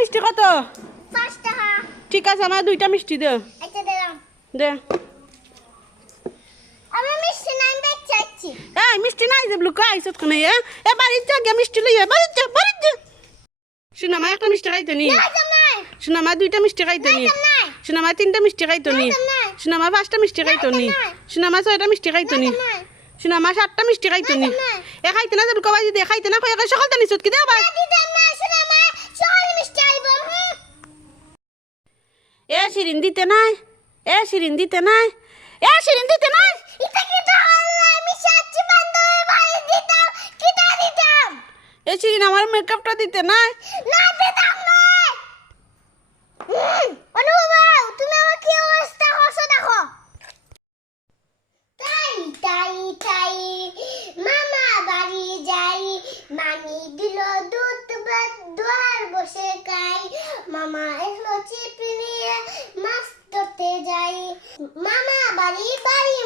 মিষ্টি কত? ঠিক আছে আমার দুইটা মিষ্টি দে। আচ্ছা দে মিষ্টি নাই বেচে চাচ্ছি এই মিষ্টি নাই যে ব্লুকা আইসত কোনে এ? এ বাড়ির যা গিয়া মিষ্টি লইয়া বাড়ির যা বাড়ির যা শোনা একটা মিষ্টি খাইতে নি। একদম নাই শোনা মা দুইটা মিষ্টি খাইতে নি। তিনটা মিষ্টি খাইতো নি। একদম নাই শোনা মা পাঁচটা মিষ্টি খাইতো নি। ছয়টা মিষ্টি খাইতো নি। একদম নাই সাতটা মিষ্টি খাইতো নি এ খাইতে না যে বাজি দে খাইতে না কয়ে সকালটা নিছত কি দে আবার দিতাম না শোনা মা সকালে মিষ্টি আইব হুম এ শিরিন দিতে নাই? এ শিরিন দিতে নাই? এ শিরিন দিতে নাই? এ শিরিন আমার মেকআপটা দিতে নাই? না দিতাম না অনুভব তুমি আমার কি অবস্থা করছ দেখো। তাই তাই তাই মামা বাড়ি যাই মামি দিল মামা এলো চিপি নিয়ে মাছ ধরতে যাই। মামা বাড়ি বাড়ি